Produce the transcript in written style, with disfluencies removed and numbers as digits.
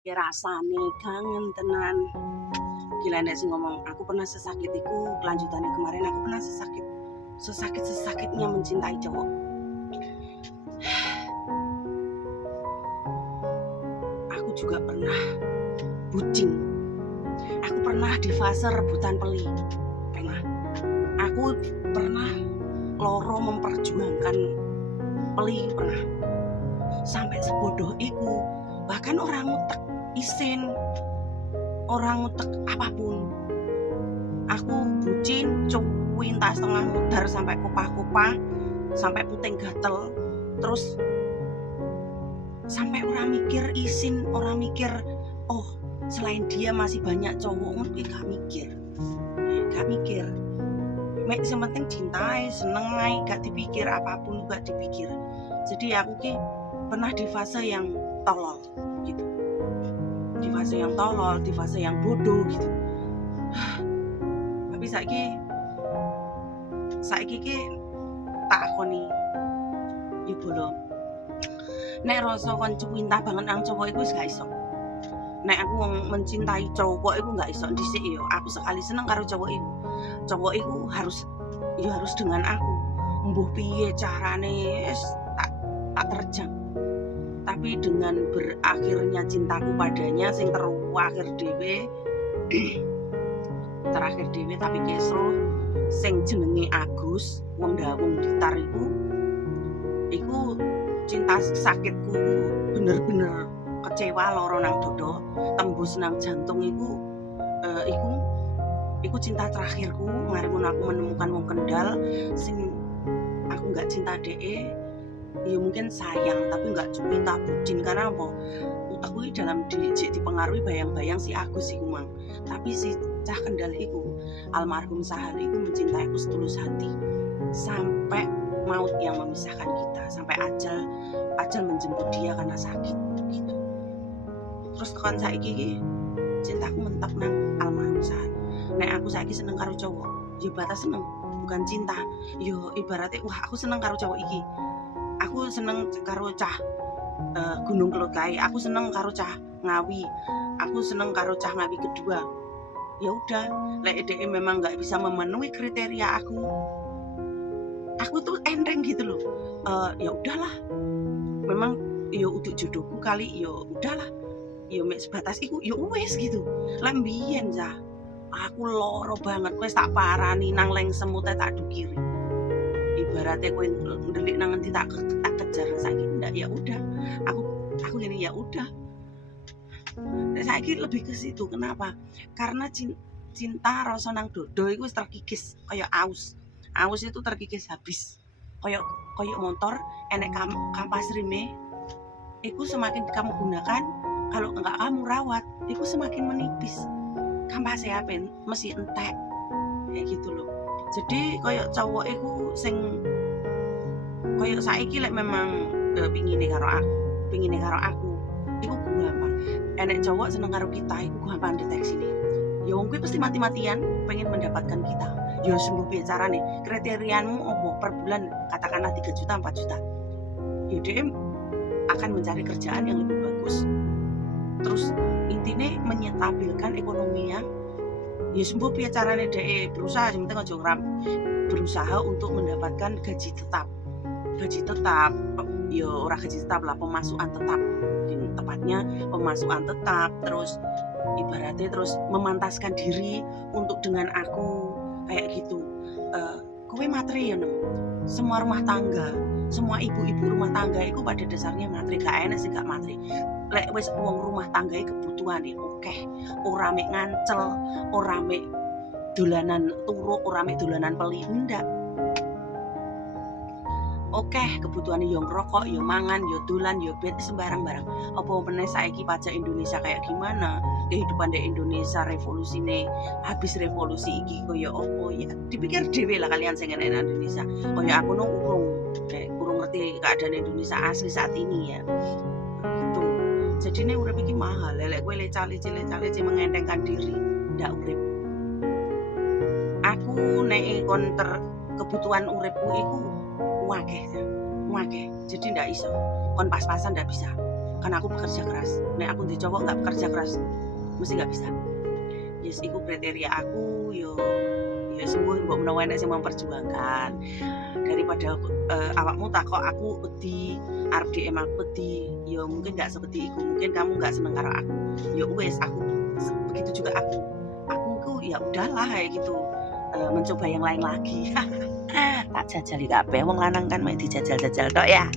Ya rasane kangen tenan. Gila nek sing ngomong aku pernah sesakit iku, kelanjutannya kemarin aku pernah sesakit-sesakitnya mencintai cowok. Aku juga pernah bucin. Aku pernah di fase rebutan peli. Pernah. Aku pernah loro memperjuangkan peli pernah. Sampai sebodoh iku. Bahkan orang ngutek isin, orang ngutek apapun. Aku bucin, cuwinta setengah mudar sampai kupah-kupah, sampai puting gatel, terus sampai orang mikir isin, orang mikir, oh selain dia masih banyak cowok, mungkin gak mikir. Mek sementing cintai, seneng ae, gak dipikir apapun gak dipikir. Jadi aku ki pernah di fase yang tolol gitu, di fase yang tolol, di fase yang bodoh gitu. Tapi saiki ki tak akoni ya bolo. Nek rasa kon cuwinta banget nang cowok iku wis gak iso. Nek aku mencintai cowok iku gak iso dhisik yo. Aku sekali seneng karo cowok iku harus dengan aku. Mbuh piye carane tak terjang. Tapi dengan berakhirnya cintaku padanya sing terakhir dhewe tapi kesro sing jenenge Agus, wong Blitar iku cinta sakitku bener-bener kecewa loro nang dodo, tembus nang jantung iku cinta terakhirku. Ngarepun aku menemukan wong kendal sing aku nggak cinta DE, ya mungkin sayang tapi nggak cinta bucin. Karena apa? Utakku dalam dipengaruhi bayang-bayang si Agus iku mang. Tapi si cah kendal iku, almarhum Sahar iku mencintai aku setulus hati sampai maut yang memisahkan kita, sampai ajal menjemput dia karena sakit gitu. Terus tekan saiki cintaku mentok nang almarhum Sahar. Nek aku saiki seneng karo cowok, ya batas seneng, bukan cinta. Yo ibaratnya wah aku seneng karo cowok iki. Aku seneng karo cah Gunung Kelokai, aku seneng karo cah Ngawi. Aku seneng karo cah Ngawi kedua. Ya udah, lek DE memang nggak bisa memenuhi kriteria aku tuh enteng gitu loh. Ya udahlah, memang ya udah jodohku kali, ya udahlah, ya mek sebatas iku ya wis gitu. Lah mbiyen aku loro banget, wis tak parani nang leng semute tak dukiri. Ibaratnya kowe ndelik nang ngendi tak kejar, saiki ndak, ya udah. Aku gini, ya udah. Saiki lebih ke situ. Kenapa? Karena cinta rasa nang dodo iku wis terkikis kaya aus. Aus itu terkikis habis. Kaya motor enek kampas rime, iku semakin kamu gunakan, kalau enggak kamu rawat, iku semakin menipis. Kampas ape mesti entek. Kayak gitu loh. Jadi kaya cowok iku sing kaya saiki lek memang pingine karo aku, iku gampang. Enek cowok seneng karo kita, iku gampang deteksine. Ya wong kuwi pasti mati-matian pengen mendapatkan kita. Ya sembuh piye carane? Kriteriamu opo per bulan katakanlah 3 juta, 4 juta. Ya dia akan mencari kerjaan yang lebih bagus. Terus intine menyetabilkan ekonominya. Ya sembuh piye carane DE berusaha, yang penting aja berusaha untuk mendapatkan gaji tetap. Ya ora gaji tetap lah, pemasukan tetap. Tepatnya pemasukan tetap, terus ibaratnya terus memantaskan diri untuk dengan aku kayak gitu. Kowe materi ya nem. Semua rumah tangga, semua ibu-ibu rumah tangga itu pada dasarnya materi, gak enak sih gak materi. Lek wis wong rumah tangga kebutuhan oke, ora mek ngancel, ora mek dolanan turu, ora mek dolanan peli, ndak. Oke, kebutuhan yo ngerokok, yo mangan, yo dolan, yo bet sembarang barang. Apa meneh saiki pajak Indonesia kayak gimana? Kehidupan di Indonesia revolusine, habis revolusi iki koyo opo ya? Dipikir dhewe lah kalian sing enek Indonesia. Koyo aku no urung ngerti keadaan Indonesia asli saat ini ya. Gitu. Jadi urip iki mahal, lek kowe lecale mengentengkan diri, ndak urip. Aku nek kebutuhan uripku iku wakeh. Jadi ndak iso. Kon pas-pasan ndak bisa. kan aku bekerja keras. Nek aku di cowok nggak bekerja keras mesti nggak bisa. Yes, iku kriteria aku yo sembuh mbok menawa enek sing memperjuangkan. Daripada awakmu takok aku wedi, arep DM aku wedi, yo mungkin nggak seperti iku. Mungkin kamu nggak seneng karo aku. Yo wes aku begitu juga aku. Aku ku ya udahlah kayak gitu. Mencoba yang lain lagi. Tak jajali kabeh wong lanang kan mek dijajal-jajal tok ya.